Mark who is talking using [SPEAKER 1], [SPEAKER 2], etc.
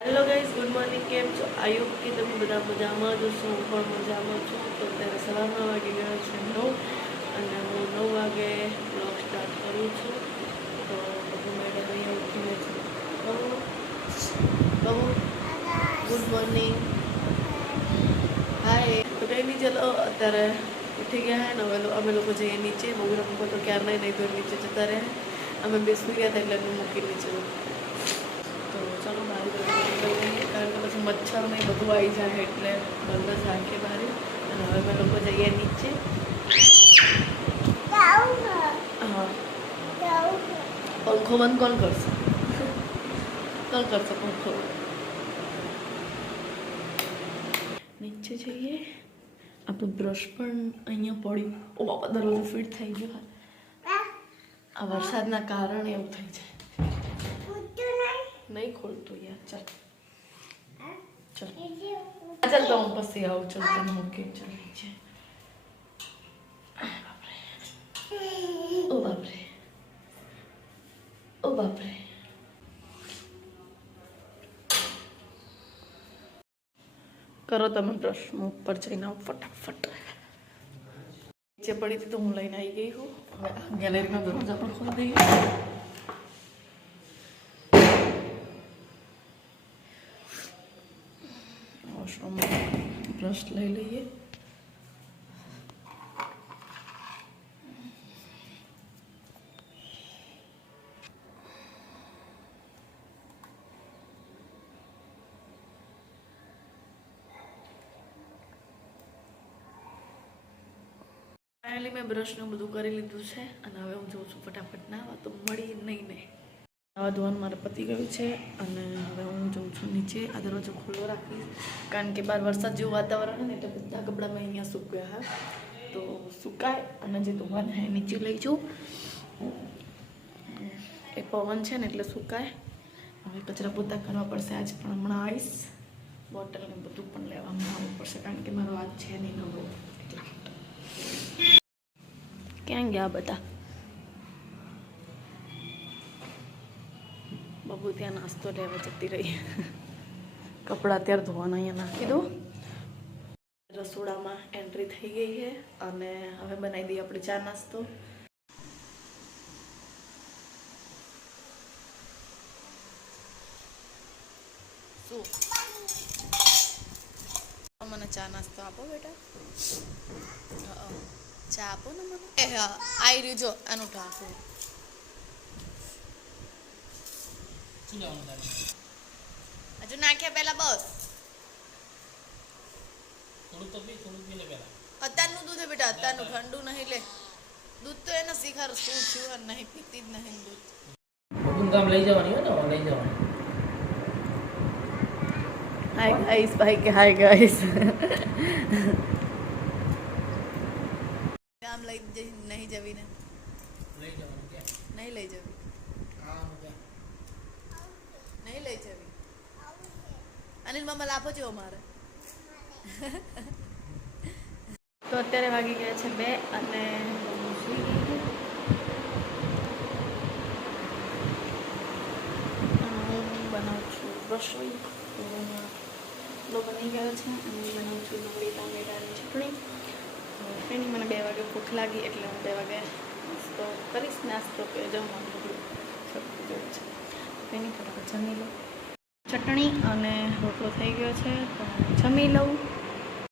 [SPEAKER 1] Hello guys good morning કેમ છો I hope કે તમે બધા મજામાં જ હશો હું પણ મજામાં છું તો અત્યારે સવારના વાગી ગયો છે નવ અને હું નવ વાગે બ્લોગ સ્ટાર્ટ કરું છું તો બધું મેડમ અહીંયા ઉઠીને છે કહું કહું ગુડ મોર્નિંગ હાય તો કંઈ નહીં ચલો અત્યારે ઉઠી ગયા હે ને હવે લો- અમે લોકો જઈએ નીચે બહુ રમકો તો ક્યાર નહીં નહીં તો નીચે જતા રહે અમે બેસી ગયા હતા એટલે અમે મૂકી નીચે તો ચાલો બહાર જઈએ કારણ કે પછી મચ્છર ને બધું આવી જાય એટલે બંધ જ બહાર. અને હવે અમે લોકો જઈએ નીચે. હા. પંખો બંધ કોણ કરશે? કોણ કરશે પંખો? નીચે જઈએ. આપણું બ્રશ પણ અહીંયા પડ્યું. ઓ બાપા દરવાજો ફિટ થઈ ગયો. આ વરસાદના કારણે એવું થઈ જાય. નહીં ખોલતું યાર ચાલ ચાલ ચાલ તો હું પછી આવું ચાલ તને મૂકી ચાલ નીચે ઓ બાપરે ઓ બાપરે કરો તમે બ્રશ હું ઉપર જઈને આવું ફટાફટ નીચે પડી હતી તો હું લઈને આવી ગઈ હું હવે ગેલેરીનો દરવાજા પણ ખોલી દઈએ વોશરૂમમાં બ્રશ લઈ લઈએ. મેં બ્રશનું બધું કરી લીધું છે અને હવે હું જોઉં છું ફટાફટ નાવા, તો મળી નહીં ને. નાવા ધોવાનું મારે પતી ગયું છે અને હવે હું જઉં છું નીચે. આ દરવાજો ખુલ્લો રાખીશ. કારણ કે બહાર વરસાદ જેવું વાતાવરણ ને એટલે બધા કપડાં અહીંયા સૂક્યા, હા. તો સુકાય અને જે ધોવાના એ નીચે લઈ જાઉં. એ પવન છે ને એટલે સુકાય. હવે કચરા પોતા કરવા પડશે આજ પણ હમણાં આવીશ. બોટલ ને બધું પણ લેવામાં આવવું પડશે કારણ કે મારો હાથ છે નહીં નવો. એટલે ક્યાં ગયા બધા? બબુ ત્યાં નાસ્તો લેવા જતી રહી. કપડાં અત્યારે ધોવાના અહીંયા નાખી દો રસોડામાં એન્ટ્રી થઈ ગઈ છે અને હવે બનાવી દઈએ આપણે ચા નાસ્તો. મને ચા નાસ્તો આપો બેટા. ચા આપો ને મને. એ, હા આવી રહ્યું જો એનું ઢાંકું
[SPEAKER 2] શું લેવાનું તારે
[SPEAKER 1] હજુ નાખ્યા પહેલા બસ.
[SPEAKER 2] થોડું તો પી થોડું પી લે પહેલા.
[SPEAKER 1] અત્યારનું દૂધ બેટા અત્યારનું ઠંડુ નહીં લે. દૂધ તો એને શિખર શું થયું અને નહીં પીતી જ નહીં દૂધ.
[SPEAKER 2] બબુન ગામ લઈ જવાની હોય ને લઈ જવાની.
[SPEAKER 1] હાય ગાઈસ ભાઈ કે હાય ગાઈસ ગામ લઈ જઈ નહીં જવીને.
[SPEAKER 2] લઈ જવાનું કે
[SPEAKER 1] નહીં લઈ જવી.
[SPEAKER 2] હા
[SPEAKER 1] નહીં લઈ જવી. અનિલ મામા લાભો જેવો અમારે તો અત્યારે વાગી ગયા છે બે અને હું બનાવું છું રસોઈ. લો બની ગયો છે અને બનાવું છું ડુંગળી ટામેટાની ચટણી. એની મને બે વાગે ભૂખ લાગી એટલે હું બે વાગે નાસ્તો કરીશ. નાસ્તો કે જમવાનું બધું સરખું જેવું છે કંઈ નહીં ફટાફટ જમી લઉં ચટણી અને રોટલો થઈ ગયો છે તો જમી લઉં.